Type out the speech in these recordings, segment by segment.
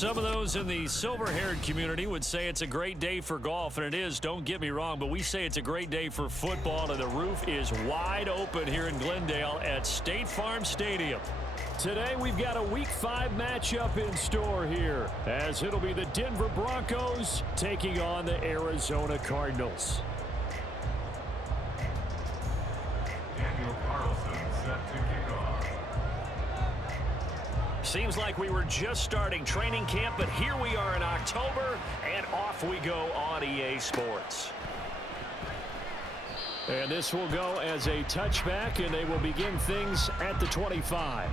Some of those in the silver-haired community would say it's a great day for golf, and it is, don't get me wrong, but we say it's a great day for football, and the roof is wide open here in Glendale at State Farm Stadium. Today we've got a Week 5 matchup in store here, as it'll be the Denver Broncos taking on the Arizona Cardinals. Seems like we were just starting training camp, but here we are in October, and off we go on EA Sports. And this will go as a touchback, and they will begin things at the 25.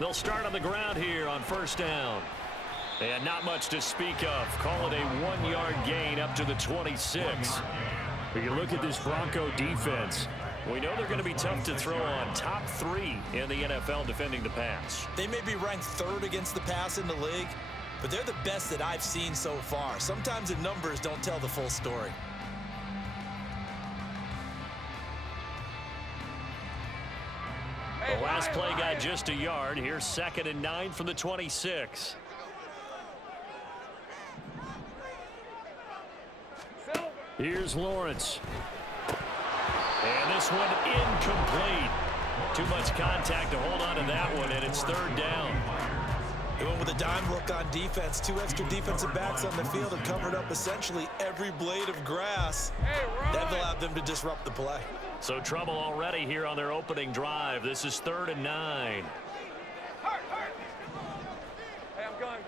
They'll start on the ground here on first down. And not much to speak of. Call it a 1-yard gain up to the 26. When you look at this Bronco defense, we know they're going to be tough to throw on. Top 3 in the NFL defending the pass. They may be ranked 3rd against the pass in the league, but they're the best that I've seen so far. Sometimes the numbers don't tell the full story. The last play got just a yard. Here's 2nd and 9 from the 26. Here's Lawrence. And this one incomplete. Too much contact to hold on to that one, and it's 3rd down. They went with a dime look on defense. 2 extra defensive backs on the field and covered up essentially every blade of grass. That allowed them to disrupt the play. So trouble already here on their opening drive. This is 3rd and 9. Hey, I'm gun.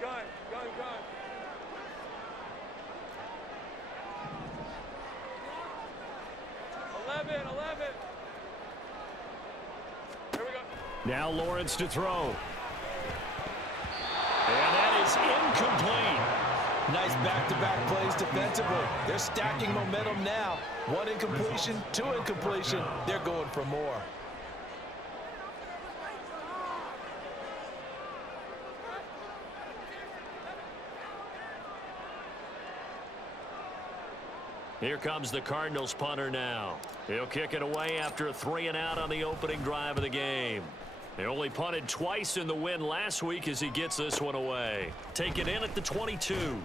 11. Here we go. Now Lawrence to throw. And that is incomplete. Nice back-to-back plays defensively. They're stacking momentum now. 1 incompletion, 2 incompletion. They're going for more. Here comes the Cardinals punter now. He'll kick it away after a 3-and-out on the opening drive of the game. They only punted twice in the win last week as he gets this one away. Take it in at the 22.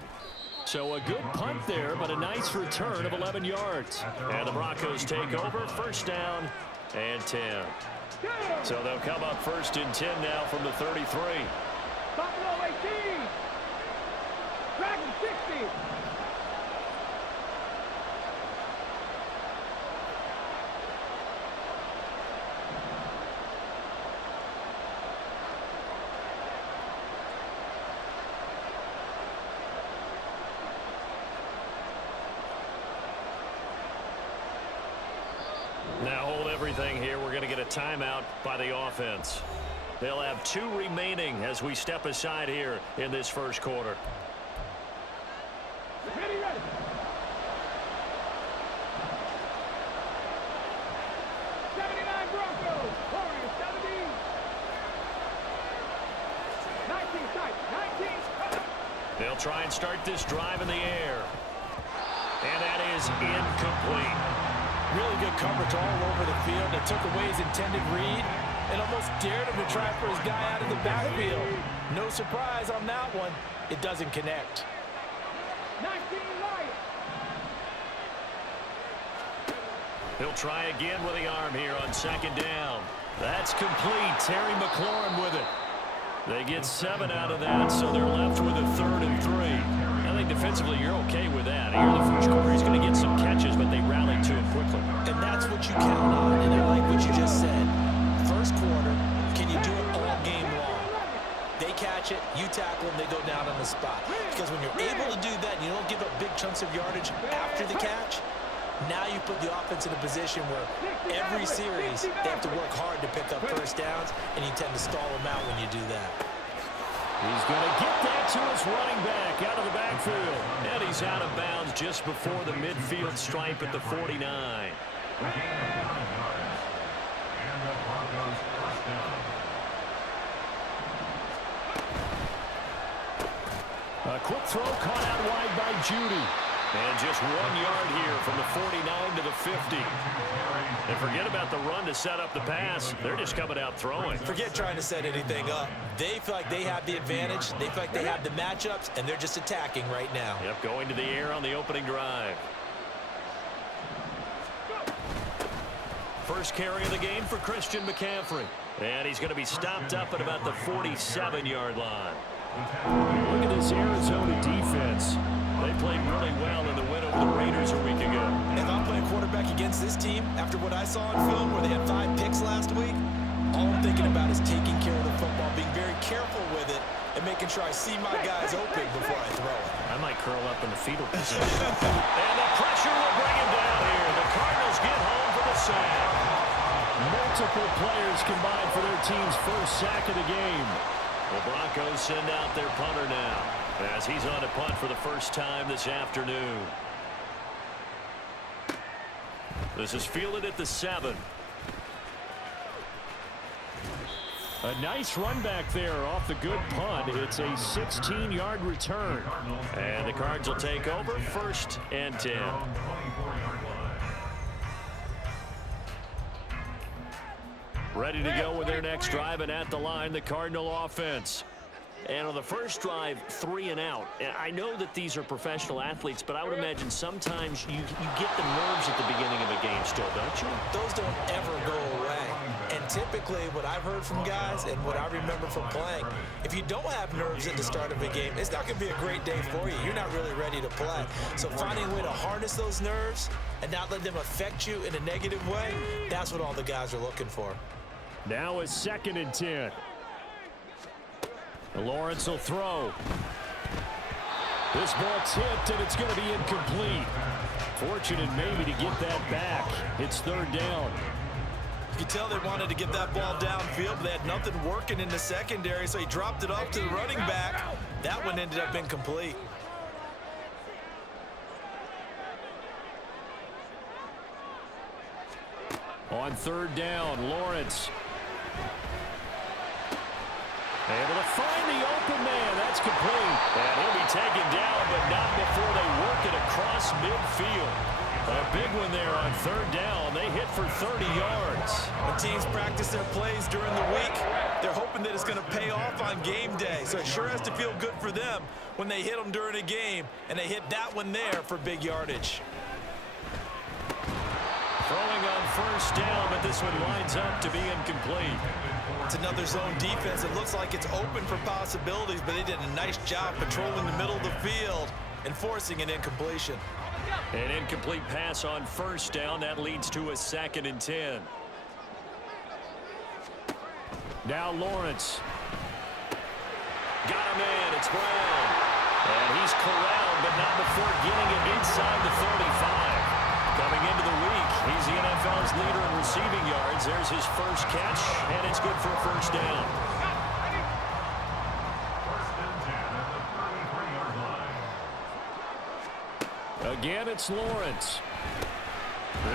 So a good punt there, but a nice return of 11 yards. And the Broncos take over, 1st down and 10. So they'll come up 1st and 10 now from the 33. Buffalo 18. Dragon 60. Now hold everything here. We're going to get a timeout by the offense. They'll have 2 remaining as we step aside here in this first quarter. Ready. 79 Broncos. 70. 19 tight. 19. They'll try and start this drive in the air. And that is incomplete. Really good coverage all over the field. That took away his intended read and almost dared him to try for his guy out of the backfield. No surprise on that one. It doesn't connect. 19 right. He'll try again with the arm here on 2nd down. That's complete. Terry McLaurin with it. They get 7 out of that, so they're left with a 3rd and 3. I think defensively you're okay with that. Here in the first quarter he's going to get some catches, but they rallied to him quickly. And that's what you count on, and I like what you just said. First quarter, can you do it all game long? They catch it, you tackle them, they go down on the spot. Because when you're able to do that and you don't give up big chunks of yardage after the catch, Now you put the offense in a position where every series they have to work hard to pick up first downs, and you tend to stall them out when you do that. He's going to get that to his running back out of the backfield. And he's out of bounds just before the midfield stripe at the 49. A quick throw caught out wide by Judy. And just 1 yard here from the 49 to the 50. And forget about the run to set up the pass. They're just coming out throwing. Forget trying to set anything up. They feel like they have the advantage. They feel like they have the matchups, and they're just attacking right now. Yep, going to the air on the opening drive. First carry of the game for Christian McCaffrey. And he's going to be stopped up at about the 47-yard line. Look at this Arizona defense. They played really well in the win over the Raiders a week ago. If I'm playing quarterback against this team, after what I saw on film where they had 5 picks last week, all I'm thinking about is taking care of the football, being very careful with it, and making sure I see my guys open before I throw it. I might curl up in the fetal position. And the pressure will bring him down here. The Cardinals get home for the sack. Multiple players combined for their team's first sack of the game. The Broncos send out their punter now, as he's on a punt for the first time this afternoon. This is fielded at the 7. A nice run back there off the good punt. It's a 16-yard return. And the Cards will take over, 1st and 10. Ready to go with their next drive, and at the line, the Cardinal offense. And on the first drive, 3 and out. And I know that these are professional athletes, but I would imagine sometimes you get the nerves at the beginning of a game still, don't you? Those don't ever go away. And typically what I've heard from guys and what I remember from playing, if you don't have nerves at the start of a game, it's not going to be a great day for you. You're not really ready to play. So finding a way to harness those nerves and not let them affect you in a negative way, that's what all the guys are looking for. Now a 2nd and 10. Lawrence will throw. This ball tipped, and it's going to be incomplete. Fortunate maybe to get that back. It's 3rd down. You can tell they wanted to get that ball downfield, but they had nothing working in the secondary, so he dropped it off to the running back. That one ended up incomplete. On 3rd down, Lawrence. Able to find the open man. That's complete. And he'll be taken down, but not before they work it across midfield. A big one there on 3rd down. They hit for 30 yards. When teams practice their plays during the week, they're hoping that it's going to pay off on game day. So it sure has to feel good for them when they hit them during a game, and they hit that one there for big yardage. Throwing on 1st down, but this one lines up to be incomplete. It's another zone defense. It looks like it's open for possibilities, but they did a nice job patrolling the middle of the field and forcing an incompletion. An incomplete pass on 1st down. That leads to a 2nd and 10. Now Lawrence. Got a man. It's Brown. And he's corralled, but not before getting it inside the 35. Coming into the week, he's the NFL's leader in receiving yards. There's his first catch, and it's good for a 1st down. Again, it's Lawrence.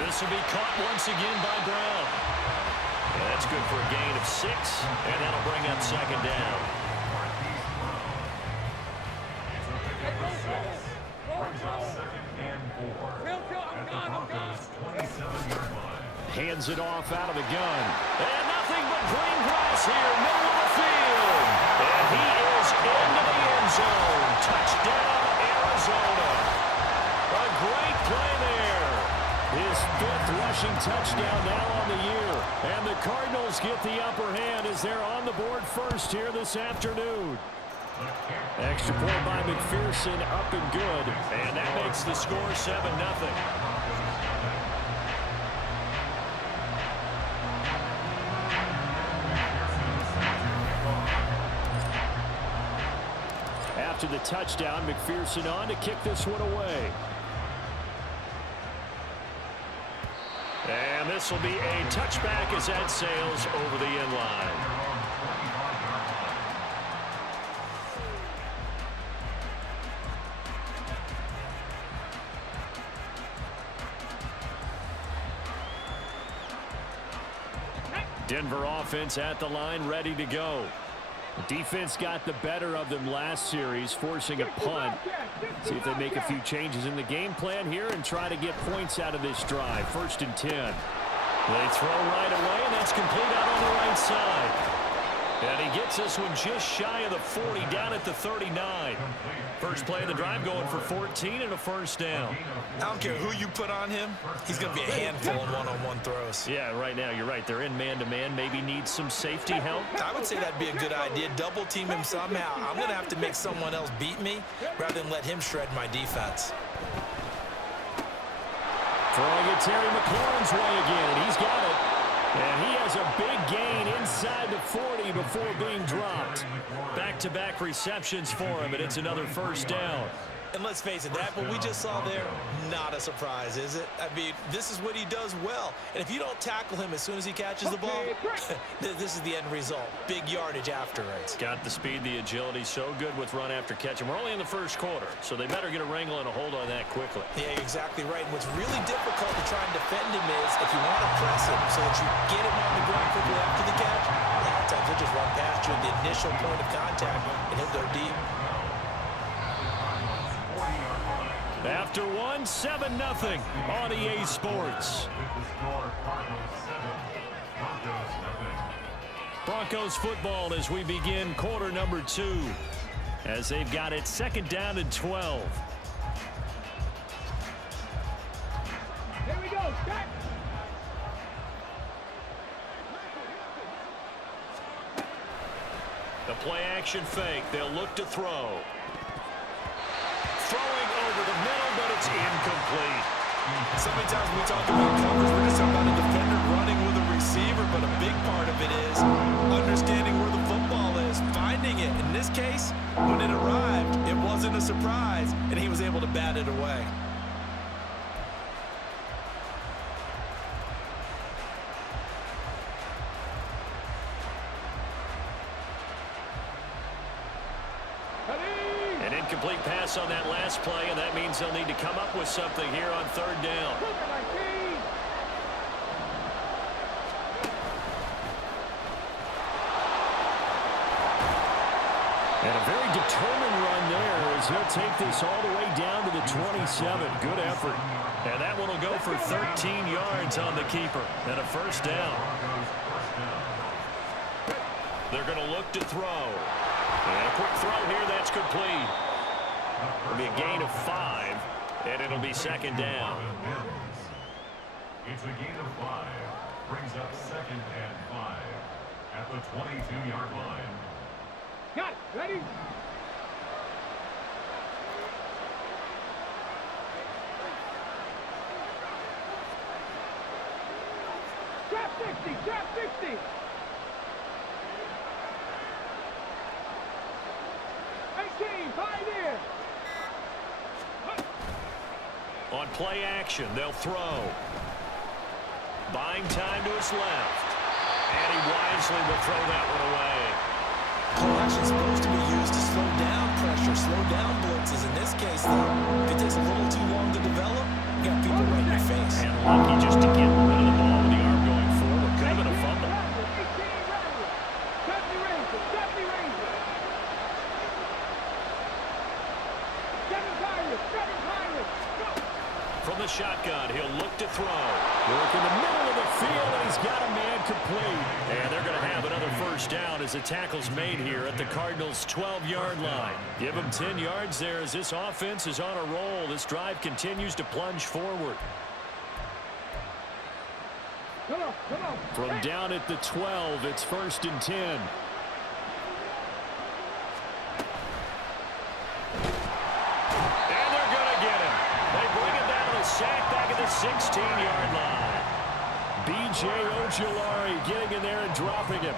This will be caught once again by Brown. And that's good for a gain of 6, and that'll bring up 2nd down. Hands it off out of the gun. And nothing but green grass here, middle of the field. And he is into the end zone. Touchdown, Arizona. A great play there. His 5th rushing touchdown now on the year. And the Cardinals get the upper hand as they're on the board first here this afternoon. Extra point by McPherson, up and good. And that makes the score 7-0. After the touchdown, McPherson on to kick this one away. And this will be a touchback as that sails over the end line. Denver offense at the line, ready to go. The defense got the better of them last series, forcing a punt. See if they make a few changes in the game plan here and try to get points out of this drive. 1st and 10. They throw right away, and that's complete out on the right side. And he gets this one just shy of the 40, down at the 39. First play of the drive going for 14 and a first down. I don't care who you put on him. He's going to be a handful in one-on-one throws. Yeah, right now, you're right. They're in man-to-man. Maybe needs some safety help. I would say that'd be a good idea. Double team him somehow. I'm going to have to make someone else beat me rather than let him shred my defense. Throwing it Terry McLaurin's way again, and he's got it. And he has a big gain inside the 40 before being dropped. Back-to-back receptions for him, and it's another first down. And let's face it, that what we just saw there, not a surprise, is it? I mean, this is what he does well. And if you don't tackle him as soon as he catches the ball, this is the end result. Big yardage afterwards. Got the speed, the agility, so good with run after catch. And we're only in the first quarter, so they better get a wrangle and a hold on that quickly. Yeah, you're exactly right. And what's really difficult to try and defend him is if you want to press him so that you get him on the ground quickly after the catch, a lot of times he'll just run past you at the initial point of contact, and he'll go deep. After one, 7-0 on EA Sports. Broncos football as we begin quarter number 2, as they've got it 2nd down and 12. Here we go. Start. The play action fake. They'll look to throw. Throwing over the middle, but it's incomplete. So many times when we talk about coverage, we're just talking about a defender running with a receiver, but a big part of it is understanding where the football is, finding it. In this case, when it arrived, it wasn't a surprise, and he was able to bat it away. An incomplete pass on that last play, and that means they'll need to come up with something here on 3rd down. And a very determined run there as he'll take this all the way down to the 27. Good effort. And that one will go for 13 yards on the keeper and a first down. They're going to look to throw. And a quick throw here, that's complete. It'll be a gain of 5, and it'll be 2nd down. It's a gain of 5. Brings up 2nd and 5 at the 22-yard line. Got it. Ready? Trap 60. Trap 60. 18. 5 in. On play action, they'll throw. Buying time to his left. And he wisely will throw that one away. Play action's supposed to be used to slow down pressure, slow down blitzes. In this case, though, if it takes a little too long to develop, you got people right in your face. And lucky just to get rid of the ball with the arm going forward. Could have been a fumble. 70 Rangers. 70 Rangers. 7 Pirates. 7 Pirates. Go. From the shotgun, he'll look to throw. Work in the middle of the field, and he's got a man complete. And they're going to have another first down as the tackle's made here at the Cardinals' 12-yard line. Give them 10 yards there as this offense is on a roll. This drive continues to plunge forward. Come on. Come on. From down at the 12, it's 1st and 10. And they're going to get him. They bring him down to a sack back at the 16-yard line. B.J. Ojulari getting in there and dropping him.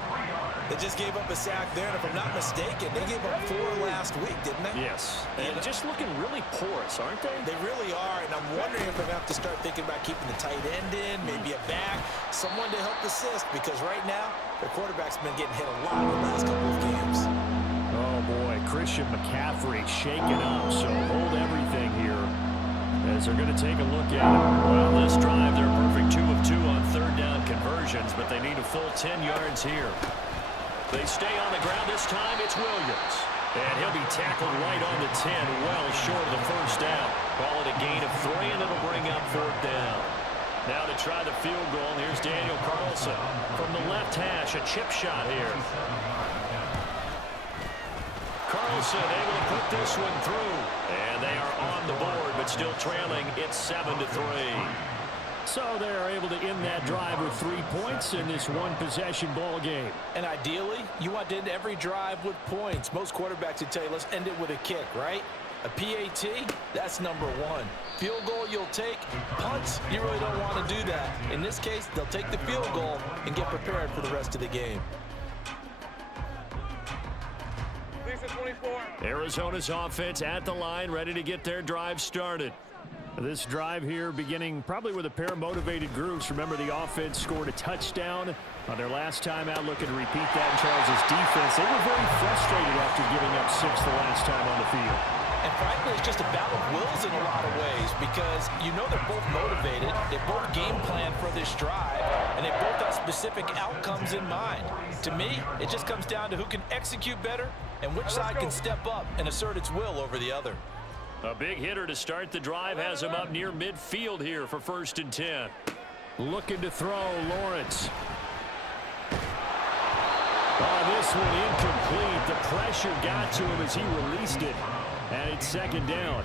They just gave up a sack there, and if I'm not mistaken, they gave up 4 last week, didn't they? Yes, and just looking really porous, aren't they? They really are, and I'm wondering if I'm going to have to start thinking about keeping the tight end in, maybe a back, someone to help assist, because right now, their quarterback's been getting hit a lot in the last couple of games. Oh, boy, Christian McCaffrey shaken up, so hold everything here as they're going to take a look at it. Well, this drive, they're perfect 2 of 2 on third down conversions, but they need a full 10 yards here. They stay on the ground this time. It's Williams. And he'll be tackled right on the 10, well short of the first down. Call it a gain of 3, and it'll bring up 4th down. Now to try the field goal, here's Daniel Carlson from the left hash, a chip shot here. Carlson able to put this one through. And they are on the board, but still trailing. It's 7-3. So they're able to end that drive with 3 points in this one-possession ball game. And ideally, you want to end every drive with points. Most quarterbacks would tell you, let's end it with a kick, right? A PAT, that's number 1. Field goal you'll take. Punts, you really don't want to do that. In this case, they'll take the field goal and get prepared for the rest of the game. Arizona's offense at the line, ready to get their drive started. This drive here beginning probably with a pair of motivated groups. Remember, the offense scored a touchdown on their last time out. Looking to repeat that in Charles' defense. They were very frustrated after giving up 6 the last time on the field. And frankly, it's just a battle of wills in a lot of ways because you know they're both motivated. They both game plan for this drive, and they both have specific outcomes in mind. To me, it just comes down to who can execute better and which side can step up and assert its will over the other. A big hitter to start the drive has him up near midfield here for 1st and 10. Looking to throw, Lawrence. Oh, this one incomplete. The pressure got to him as he released it. And it's 2nd down.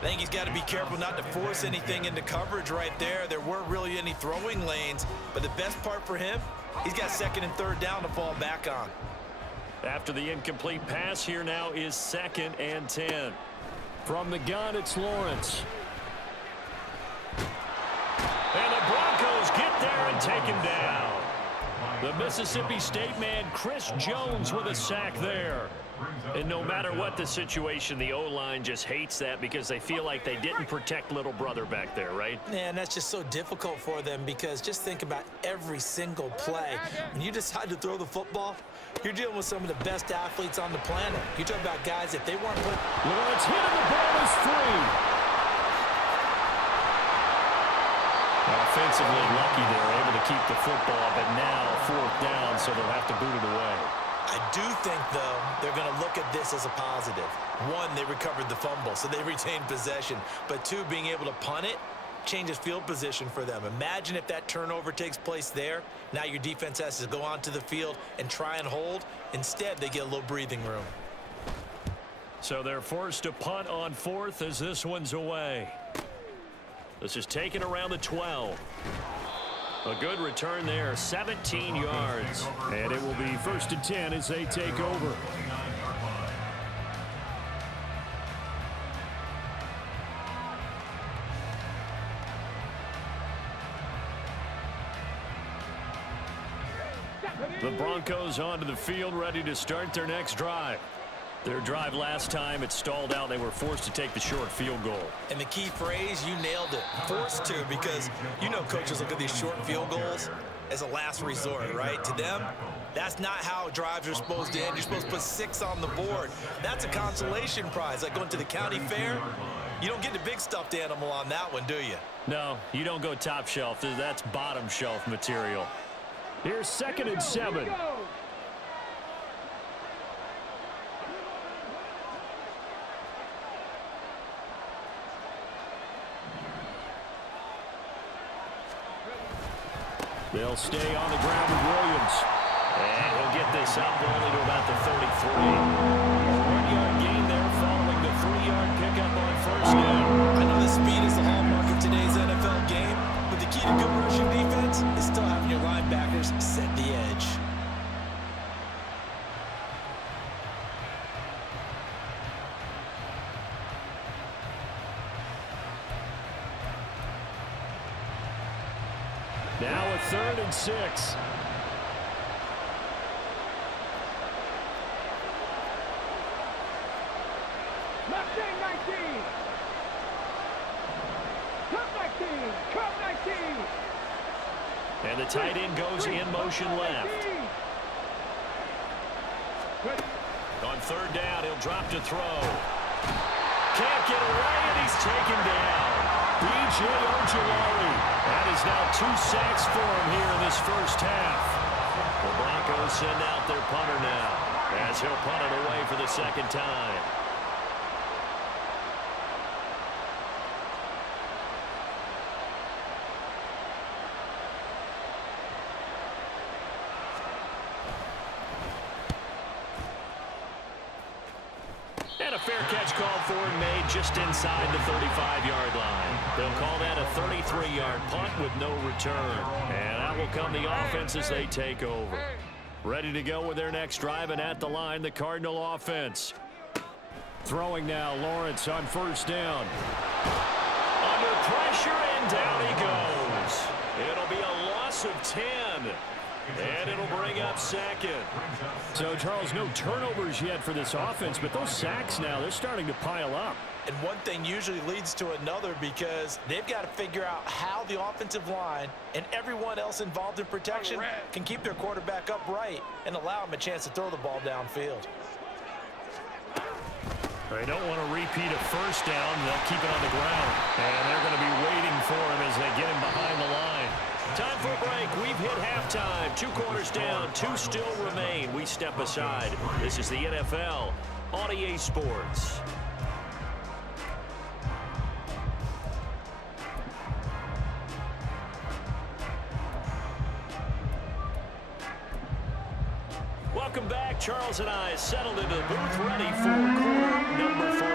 I think he's got to be careful not to force anything into coverage right there. There weren't really any throwing lanes. But the best part for him, he's got 2nd and 3rd down to fall back on. After the incomplete pass, here now is 2nd and 10. From the gun, it's Lawrence. And the Broncos get there and take him down. The Mississippi State man, Chris Jones, with a sack there. And no matter what the situation, the O-line just hates that because they feel like they didn't protect little brother back there, right? Man, that's just so difficult for them because just think about every single play. When you decide to throw the football, you're dealing with some of the best athletes on the planet. You're talking about guys, if they weren't put... Lawrence hit and the ball is free. Offensively lucky they're able to keep the football, but now 4th down, so they'll have to boot it away. I do think, though, they're going to look at this as a positive. 1, they recovered the fumble, so they retained possession. But 2, being able to punt it changes field position for them. Imagine if that turnover takes place there. Now your defense has to go onto the field and try and hold. Instead, they get a little breathing room. So they're forced to punt on 4th as this one's away. This is taken around the 12. A good return there, 17 yards. And it will be 1st and 10 as they take over. The Broncos onto the field, ready to start their next drive. Their drive last time, it stalled out. They were forced to take the short field goal. And the key phrase, you nailed it. Forced to, because you know coaches look at these short field goals as a last resort, right? To them, that's not how drives are supposed to end. You're supposed to put 6 on the board. That's a consolation prize, like going to the county fair. You don't get the big stuffed animal on that one, do you? No, you don't go top shelf. That's bottom shelf material. Here's 2nd and 7. They'll stay on the ground with Williams. And he'll get this up only to about the 33. 1-yard gain there following the 3-yard pickup on 1st down. I know the speed is the hallmark of today's NFL game, but the key to good rushing defense is still having your linebackers set the edge. Now a 3rd and 6. And the tight end goes in motion left. On third down, he'll drop to throw. Can't get away, and he's taken down. B.J. Ojulari. That is now 2 sacks for him here in this first half. The Broncos send out their punter now, as he'll punt it away for the second time. And a fair catch called for and made just inside the 35-yard line. They'll call that a 33-yard punt with no return. And out will come the offense as they take over. Ready to go with their next drive, and at the line, the Cardinal offense. Throwing now, Lawrence on first down. Under pressure, and down he goes. It'll be a loss of 10. And it'll bring up second. So, Charles, no turnovers yet for this offense, but those sacks now, they're starting to pile up. And one thing usually leads to another, because they've got to figure out how the offensive line and everyone else involved in protection can keep their quarterback upright and allow him a chance to throw the ball downfield. They don't want to repeat a first down. They'll keep it on the ground. And they're going to be waiting for him as they get him behind the line. Time for a break. We've hit halftime. 2 quarters down. 2 still remain. We step aside. This is the NFL on EA Sports. Welcome back. Charles and I settled into the booth, ready for quarter number 3.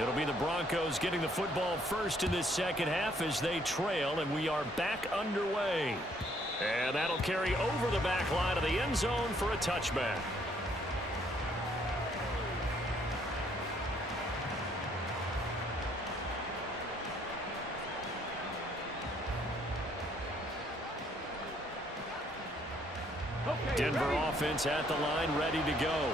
It'll be the Broncos getting the football first in this second half as they trail, and we are back underway. And that'll carry over the back line of the end zone for a touchback. Denver offense at the line, ready to go.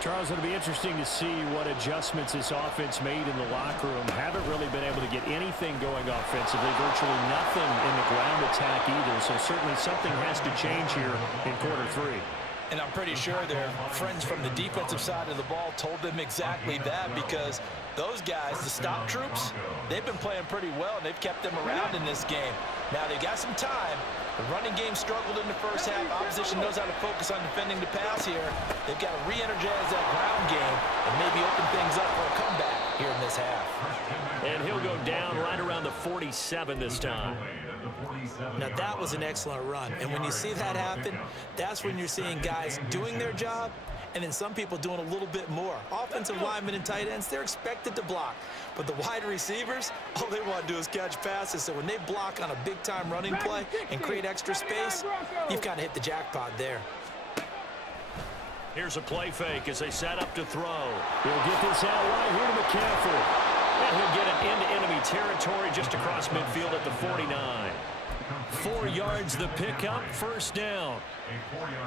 Charles, it'll be interesting to see what adjustments this offense made in the locker room. Haven't really been able to get anything going offensively, virtually nothing in the ground attack either. So certainly something has to change here in quarter 3. And I'm pretty sure their friends from the defensive side of the ball told them exactly that, because those guys, the stop troops, they've been playing pretty well, and they've kept them around in this game. Now, they've got some time. The running game struggled in the first half. Opposition knows how to focus on defending the pass here. They've got to re-energize that ground game and maybe open things up for a comeback here in this half. And he'll go down right around the 47 this time. Now, that was an excellent run. And when you see that happen, that's when you're seeing guys doing their job and then some people doing a little bit more. Offensive linemen and tight ends, they're expected to block. But the wide receivers, all they want to do is catch passes. So when they block on a big-time running play and create extra space, you've got to hit the jackpot there. Here's a play fake as they set up to throw. He'll get this out right here to McCaffrey. And he'll get it into enemy territory just across midfield at the 49. 4 yards the pickup, first down.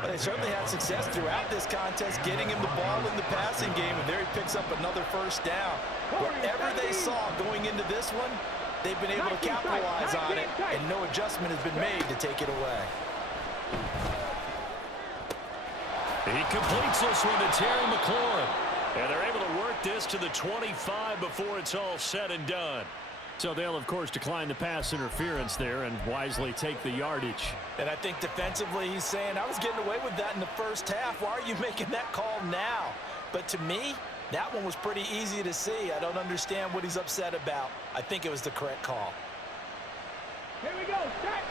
Well, they certainly had success throughout this contest, getting him the ball in the passing game, and there he picks up another first down. Whatever they saw going into this one, they've been able to capitalize on it, and no adjustment has been made to take it away. He completes this one to Terry McLaurin. And they're able to work this to the 25 before it's all said and done. So they'll, of course, decline the pass interference there and wisely take the yardage. And I think defensively he's saying, I was getting away with that in the first half. Why are you making that call now? But to me, that one was pretty easy to see. I don't understand what he's upset about. I think it was the correct call. Here we go, set.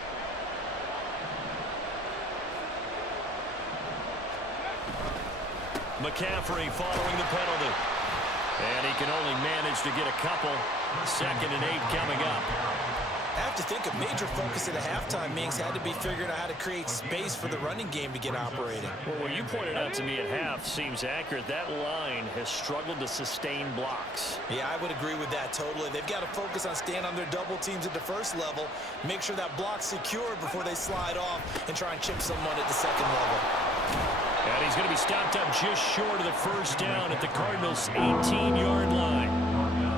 McCaffrey following the penalty. And he can only manage to get a couple. 2nd and 8 coming up. I have to think a major focus at a halftime means had to be figuring out how to create space for the running game to get operating. Well, what you pointed out to me at half seems accurate. That line has struggled to sustain blocks. Yeah, I would agree with that totally. They've got to focus on staying on their double teams at the first level, make sure that block's secure before they slide off and try and chip someone at the second level. And he's going to be stopped up just short of the first down at the Cardinals' 18-yard line.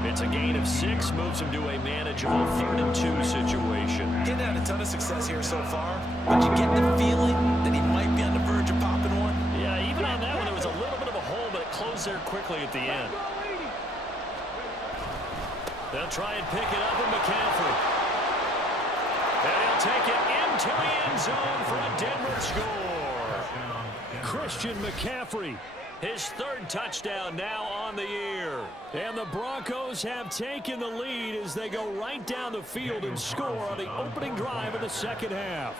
It's a gain of 6, moves him to a manageable 3rd and 2 situation. He's had a ton of success here so far, but you get the feeling that he might be on the verge of popping one. Yeah, even on that one, there was a little bit of a hole, but it closed there quickly at the end. They'll try and pick it up with McCaffrey. And he'll take it into the end zone for a Denver score. Christian McCaffrey, his 3rd touchdown now on the year. And the Broncos have taken the lead as they go right down the field and score on the opening drive of the second half.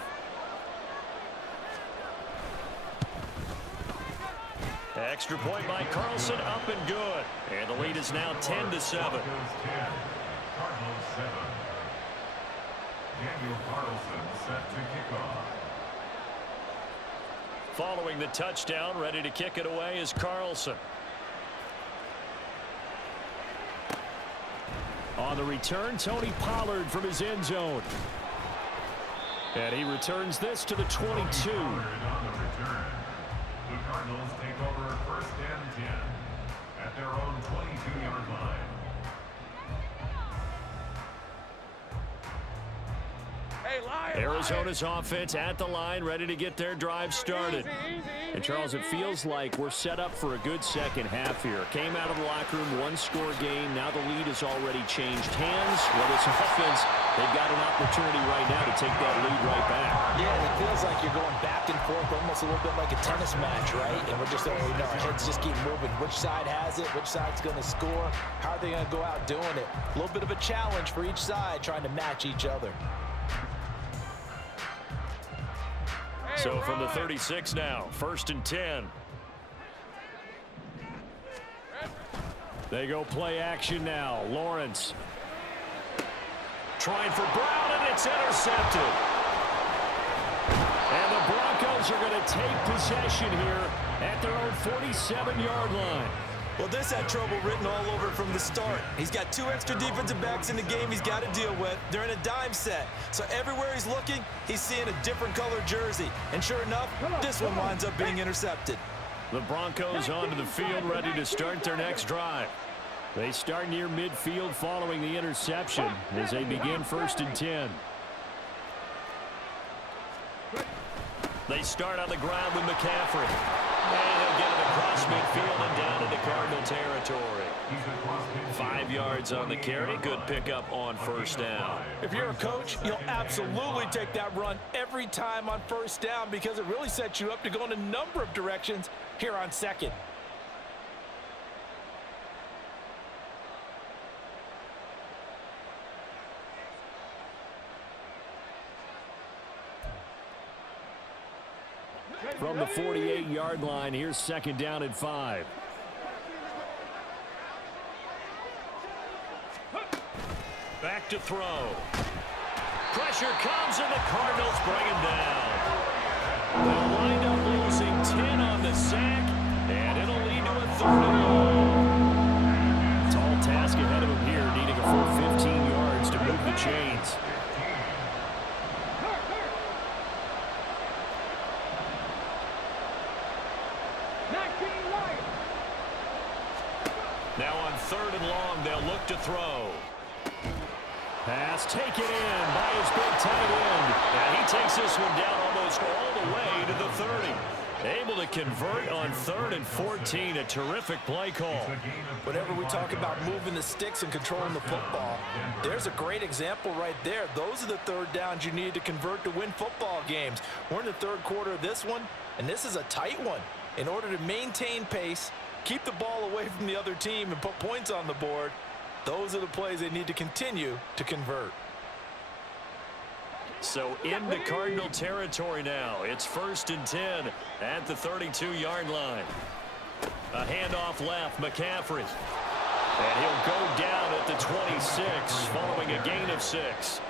Extra point by Carlson, up and good. And the lead is now 10-7. Cardinals 7. Daniel Carlson set to kick off. Following the touchdown, ready to kick it away is Carlson. On the return, Tony Pollard from his end zone. And he returns this to the 22. On the return. The Cardinals take over 1st and 10 at their own 22-yard line. Arizona's offense at the line, ready to get their drive started. And Charles, it feels like we're set up for a good second half here. Came out of the locker room, 1-score game. Now the lead has already changed hands. Well, this offense, they've got an opportunity right now to take that lead right back. Yeah, and it feels like you're going back and forth, almost a little bit like a tennis match, right? And we're just, our heads just keep moving. Which side has it? Which side's going to score? How are they going to go out doing it? A little bit of a challenge for each side, trying to match each other. So from the 36 now, 1st and 10. They go play action now. Lawrence trying for Brown, and it's intercepted. And the Broncos are going to take possession here at their own 47-yard line. Well, this had trouble written all over it from the start. He's got 2 extra defensive backs in the game he's got to deal with. They're in a dime set. So everywhere he's looking, he's seeing a different color jersey. And sure enough, this one winds up being intercepted. The Broncos onto the field, ready to start their next drive. They start near midfield following the interception as they begin 1st and 10. They start on the ground with McCaffrey. And he'll get it across midfield and down into Cardinal territory. 5 yards on the carry. Good pickup on 1st down. If you're a coach, you'll absolutely take that run every time on 1st down because it really sets you up to go in a number of directions here on 2nd. From the 48-yard line, here's 2nd down and 5. Back to throw. Pressure comes, and the Cardinals bring him down. They'll wind up losing 10 on the sack, and it'll lead to a 3rd and long. Tall task ahead of him here, needing a full 15 yards to move the chains. Now on 3rd and long, they'll look to throw. Pass taken in by his big tight end. And he takes this one down almost all the way to the 30. Able to convert on 3rd and 14. A terrific play call. Whenever we talk about moving the sticks and controlling the football, there's a great example right there. Those are the 3rd downs you need to convert to win football games. We're in the 3rd quarter of this one, and this is a tight one. In order to maintain pace, keep the ball away from the other team, and put points on the board, those are the plays they need to continue to convert. So into Cardinal territory now. It's 1st and 10 at the 32-yard line. A handoff left, McCaffrey. And he'll go down at the 26 following a gain of 6.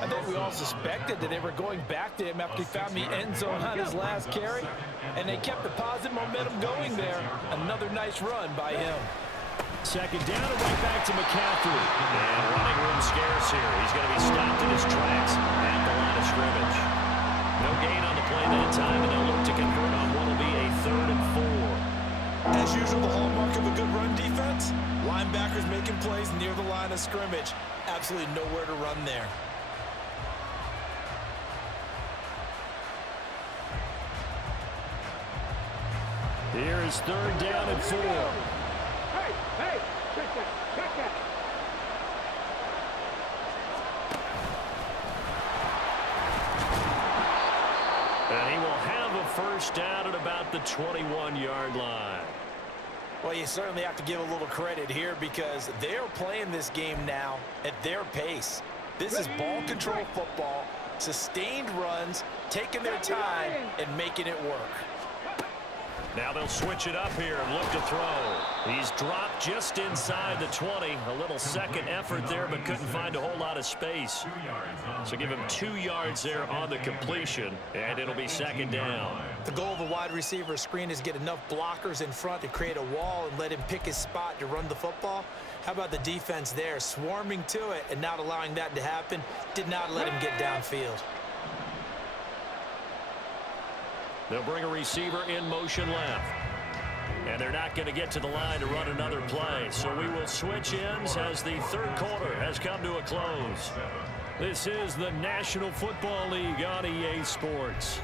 I think we all suspected that they were going back to him after he found the end zone on his last carry, and they kept the positive momentum going there. Another nice run by him. 2nd down and right back to McCaffrey. And running room scarce here. He's going to be stopped in his tracks at the line of scrimmage. No gain on the play that time, and they'll look to convert on what will be a 3rd and 4. As usual, the hallmark of a good run defense, linebackers making plays near the line of scrimmage. Absolutely nowhere to run there. Here is 3rd down and 4. Hey, hey, check that, check that. And he will have a first down at about the 21-yard line. Well, you certainly have to give a little credit here because they're playing this game now at their pace. This is ball control football, sustained runs, taking their time and making it work. Now they'll switch it up here and look to throw. He's dropped just inside the 20. A little second effort there, but couldn't find a whole lot of space. So give him 2 yards there on the completion, and it'll be 2nd down. The goal of a wide receiver screen is get enough blockers in front to create a wall and let him pick his spot to run the football. How about the defense there, swarming to it and not allowing that to happen? Did not let him get downfield. They'll bring a receiver in motion left. And they're not going to get to the line to run another play. So we will switch ends as the 3rd quarter has come to a close. This is the National Football League on EA Sports.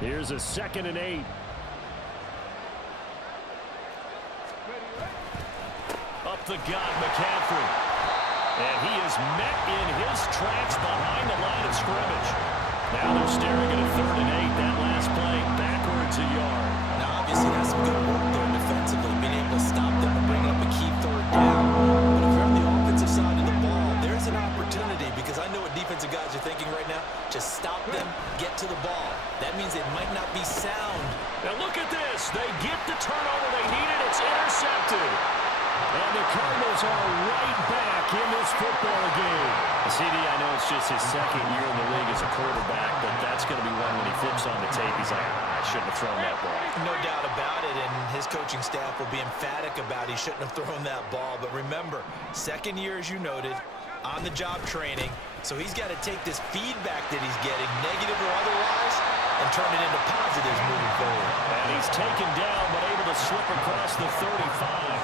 Here's a 2nd and 8. Up the gut, McCaffrey. And he is met in his tracks behind the line of scrimmage. Now they're staring at a 3rd and 8. That last play backwards a yard. Now, obviously, that's some good work there defensively, being able to stop them and bring up a key 3rd down. But if you're on the offensive side of the ball, there's an opportunity because I know what defensive guys are thinking right now. Just stop them, get to the ball. That means it might not be sound. Now look at this. They get the turnover they needed. It's intercepted. And the Cardinals are right back in this football game. CD, I know it's just his 2nd year in the league as a quarterback, but that's going to be one when he flips on the tape. He's like, I shouldn't have thrown that ball. No doubt about it, and his coaching staff will be emphatic about he shouldn't have thrown that ball. But remember, 2nd year, as you noted, on-the-job training. So he's got to take this feedback that he's getting, negative or otherwise, and turn it into positives moving forward. And he's taken down, but able to slip across the 35.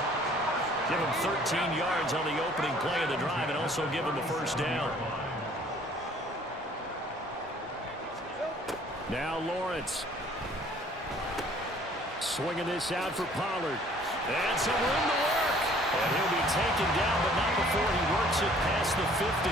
Give him 13 yards on the opening play of the drive and also give him a first down. Now Lawrence. Swinging this out for Pollard. And some room to work. And he'll be taken down, but not before he works it past the 50.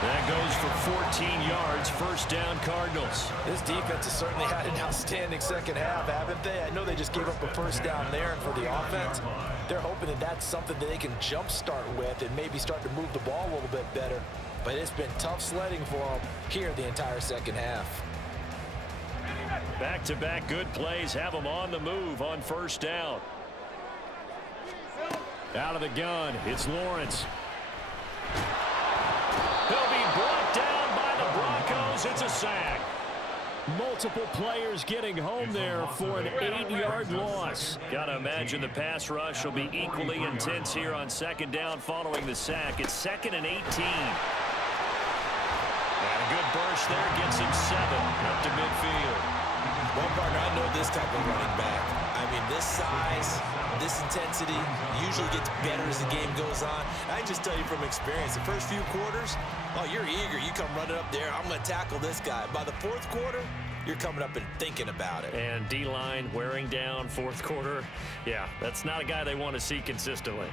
That goes for 14 yards, first down Cardinals. This defense has certainly had an outstanding 2nd half, haven't they? I know they just gave up a first down there, and for the offense, they're hoping that that's something that they can jumpstart with and maybe start to move the ball a little bit better. But it's been tough sledding for them here the entire 2nd half. Back-to-back good plays have them on the move on first down. Out of the gun, it's Lawrence. He'll be brought down by the Broncos. It's a sack. Multiple players getting home there for an 8-yard loss. Gotta imagine the pass rush will be equally intense here on 2nd down following the sack. It's 2nd and 18. And a good burst there gets him 7 up to midfield. Well, partner, I know this type of running back. I mean, this size, this intensity usually gets better as the game goes on. I can just tell you from experience, the first few quarters, oh, you're eager. You come running up there, I'm going to tackle this guy. By the 4th quarter, you're coming up and thinking about it. And D-line wearing down 4th quarter. Yeah, that's not a guy they want to see consistently.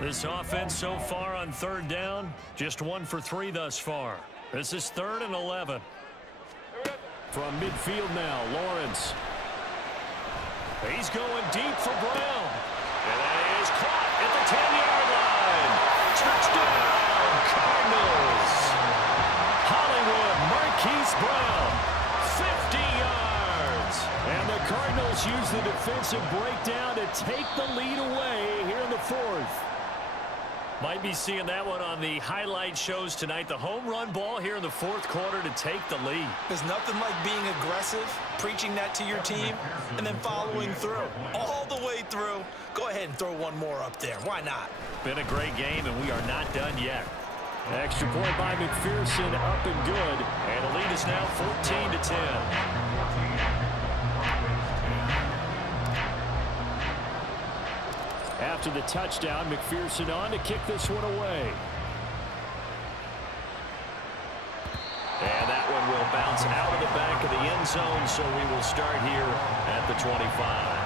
This offense so far on 3rd down, just 1 for 3 thus far. This is 3rd and 11. From midfield now, Lawrence. He's going deep for Brown. And that is caught at the 10-yard line. Touchdown, Cardinals. Hollywood Marquise Brown, 50 yards. And the Cardinals use the defensive breakdown to take the lead away here in the 4th. Might be seeing that one on the highlight shows tonight. The home run ball here in the fourth quarter to take the lead. There's nothing like being aggressive, preaching that to your team, and then following through. All the way through. Go ahead and throw one more up there. Why not? Been a great game, and we are not done yet. Extra point by McPherson, up and good. And the lead is now 14-10. After the touchdown, McPherson on to kick this one away. And that one will bounce out of the back of the end zone, so we will start here at the 25.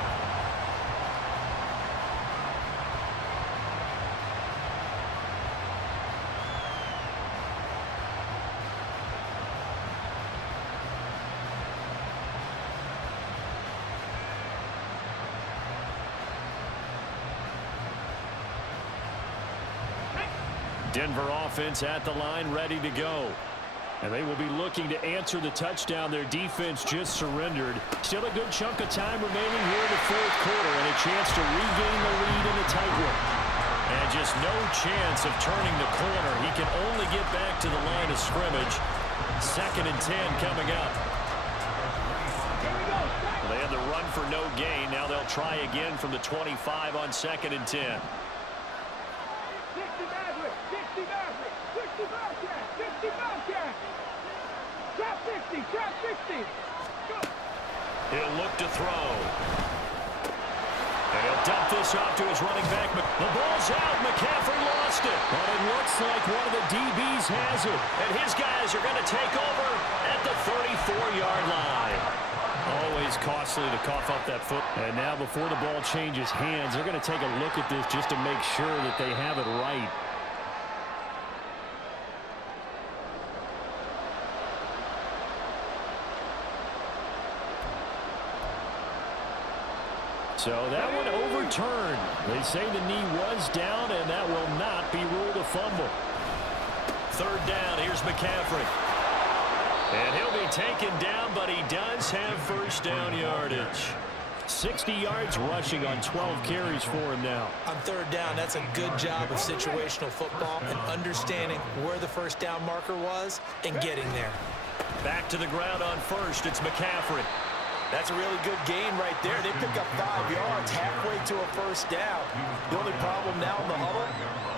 Denver offense at the line, ready to go. And they will be looking to answer the touchdown their defense just surrendered. Still a good chunk of time remaining here in the fourth quarter and a chance to regain the lead in a tight one. And just no chance of turning the corner. He can only get back to the line of scrimmage. 2nd and 10 coming up. They had the run for no gain. Now they'll try again from the 25 on 2nd and 10. 60. He'll look to throw. And he'll dump this off to his running back. The ball's out. McCaffrey lost it. But it looks like one of the DBs has it. And his guys are going to take over at the 34-yard line. Always costly to cough up that foot. And now before the ball changes hands, they're going to take a look at this just to make sure that they have it right. So that one overturned. They say the knee was down, and that will not be ruled a fumble. 3rd down. Here's McCaffrey. And he'll be taken down, but he does have 1st down yardage. 60 yards rushing on 12 carries for him now. On 3rd down, that's a good job of situational football and understanding where the 1st down marker was and getting there. Back to the ground on 1st. It's McCaffrey. That's a really good gain right there. They pick up 5 yards halfway to a 1st down. The only problem now in the huddle,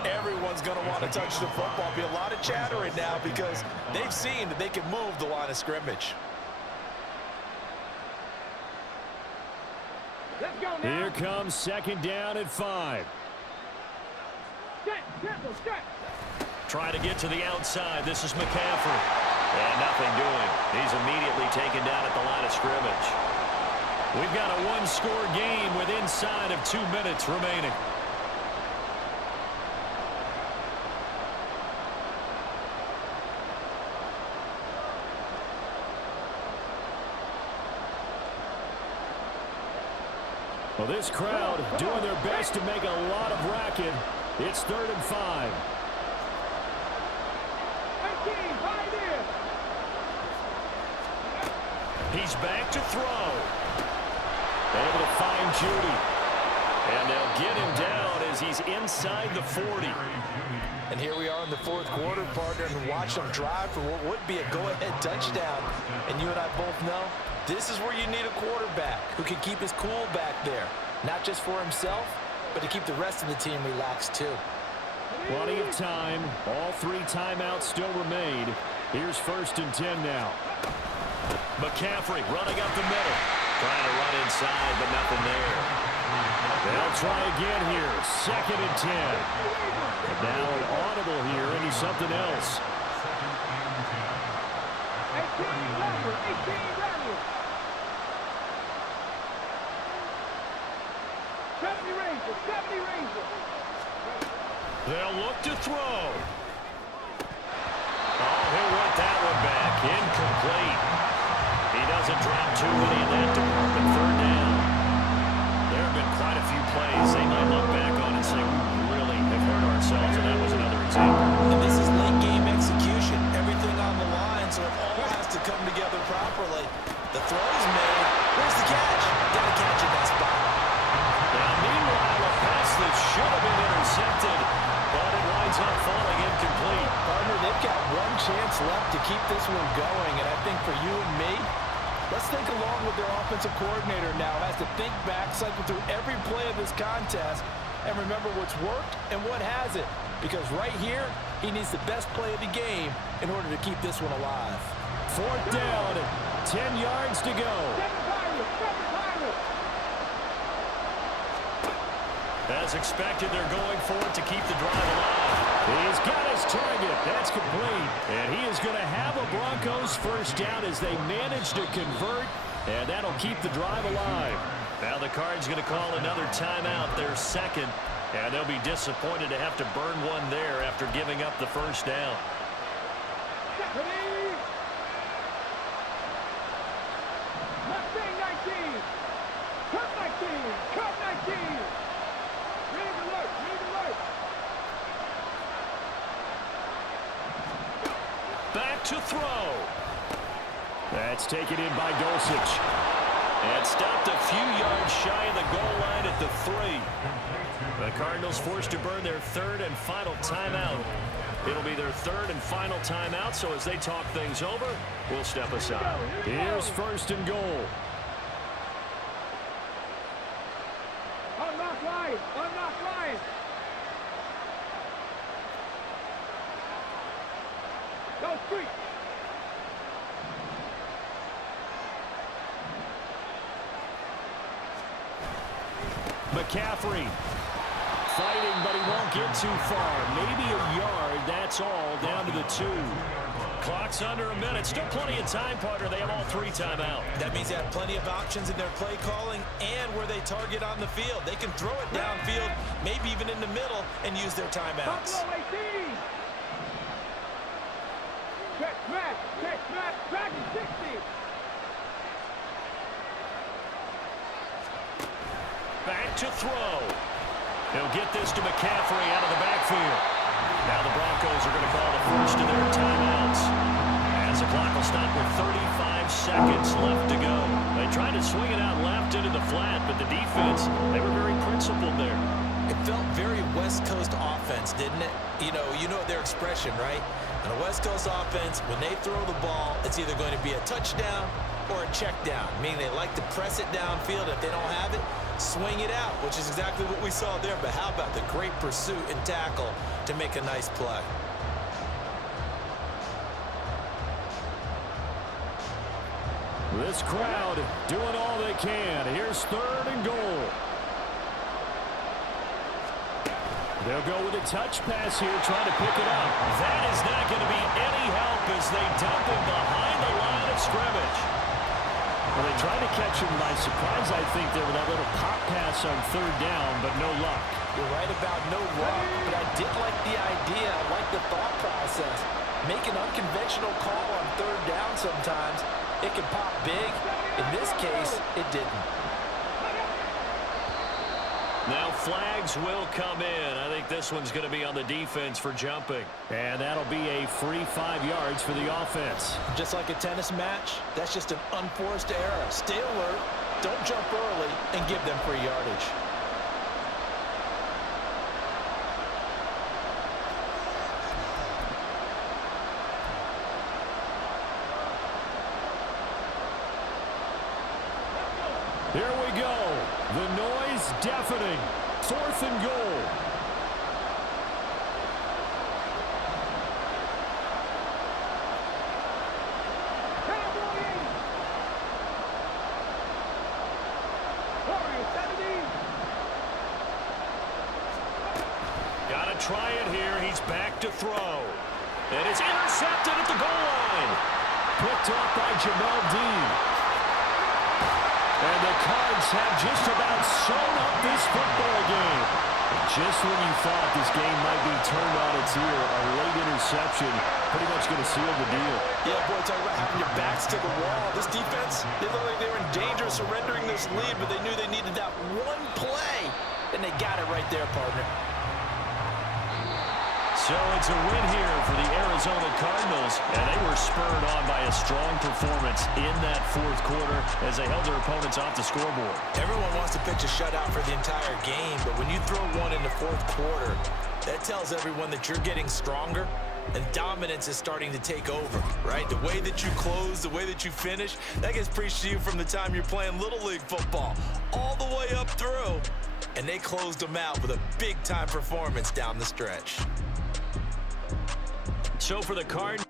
everyone's going to want to touch the football. Be a lot of chattering now because they've seen that they can move the line of scrimmage. Let's go now. Here comes 2nd down at 5. Set. Try to get to the outside. This is McCaffrey. And nothing doing. He's immediately taken down at the line of scrimmage. We've got a one-score game with inside of 2 minutes remaining. Well, this crowd doing their best to make a lot of racket. It's 3rd and 5. He's back to throw. Able to find Judy. And they'll get him down as he's inside the 40. And here we are in the 4th quarter, partner, and watch them drive for what would be a go-ahead touchdown. And you and I both know this is where you need a quarterback who can keep his cool back there. Not just for himself, but to keep the rest of the team relaxed too. Plenty of time. All 3 timeouts still remain. Here's 1st and 10 now. McCaffrey running up the middle. Trying to run inside, but nothing there. They'll try again here. 2nd and 10. And now an audible here into something else. 70 Rangers. They'll look to throw. Oh, he'll want that one back. Incomplete. He doesn't drop too many in that department. 3rd down. There have been quite a few plays they might look back on and say, we really have hurt ourselves, and that was another example. And this is late game execution. Everything on the line, so it all has to come together properly. The throw's made. Where's the catch? Got to catch in that spot. Now, meanwhile, a pass that should have been intercepted, but it this one going, and I think for you and me, let's think along with their offensive coordinator now. Has to think back, cycle through every play of this contest, and remember what's worked and what hasn't. Because right here, he needs the best play of the game in order to keep this one alive. 4th down, 10 yards to go. As expected, they're going for it to keep the drive alive. He's got his target. That's complete. And he is going to have a Broncos first down as they manage to convert, and that'll keep the drive alive. Now the Cards going to call another timeout, their second, and they'll be disappointed to have to burn one there after giving up the first down. Back to throw. That's taken in by Dulcich. And stopped a few yards shy of the goal line at the 3. The Cardinals forced to burn their 3rd and final timeout. It'll be their 3rd and final timeout, so as they talk things over, we'll step aside. Here's 1st and goal. Unlock line! Unlock line! Go street! McCaffrey fighting, but he won't get too far. Maybe a yard, that's all, down to the 2. Clock's under a minute. Still plenty of time, partner. They have all 3 timeout. That means they have plenty of options in their play calling and where they target on the field. They can throw it downfield, maybe even in the middle, and use their timeouts. Check smash! Check smash! Back in 60! Back to throw. He'll get this to McCaffrey out of the backfield. Now the Broncos are going to call the first of their timeouts, as the clock will stop with 35 seconds left to go. They tried to swing it out left into the flat, but the defense, they were very principled there. It felt very West Coast offense, didn't it? You know their expression, right? On a West Coast offense, when they throw the ball, it's either going to be a touchdown or a check down, meaning they like to press it downfield. If they don't have it, swing it out, which is exactly what we saw there. But how about the great pursuit and tackle to make a nice play? This crowd doing all they can. Here's 3rd and goal. They'll go with a touch pass here, trying to pick it up. That is not going to be any help as they dump him behind the line of scrimmage. Well, they tried to catch him by surprise, I think, there with that little pop pass on 3rd down, but no luck. You're right about no luck, but I did like the idea. I like the thought process. Make an unconventional call on 3rd down sometimes. It can pop big. In this case, it didn't. Now flags will come in. I think this one's going to be on the defense for jumping. And that'll be a free 5 yards for the offense. Just like a tennis match, that's just an unforced error. Stay alert, don't jump early, and give them free yardage. Here we go. The noise deafening. 4th and goal. Got to try it here. He's back to throw. And it's intercepted at the goal line. Picked up by Jamel Dean. And the Cards have just about sewn up this football game. Just when you thought this game might be turned on its ear, a late interception pretty much going to seal the deal. Yeah, boy, talk about having your backs to the wall. This defense, they looked like they were in danger of surrendering this lead, but they knew they needed that one play, and they got it right there, partner. So it's a win here for the Arizona Cardinals, and they were spurred on by a strong performance in that 4th quarter as they held their opponents off the scoreboard. Everyone wants to pitch a shutout for the entire game, but when you throw one in the 4th quarter, that tells everyone that you're getting stronger And dominance is starting to take over, right? The way that you close, the way that you finish, that gets preached to you from the time you're playing Little League football all the way up through. And they closed them out with a big-time performance down the stretch. So for the Cardinals.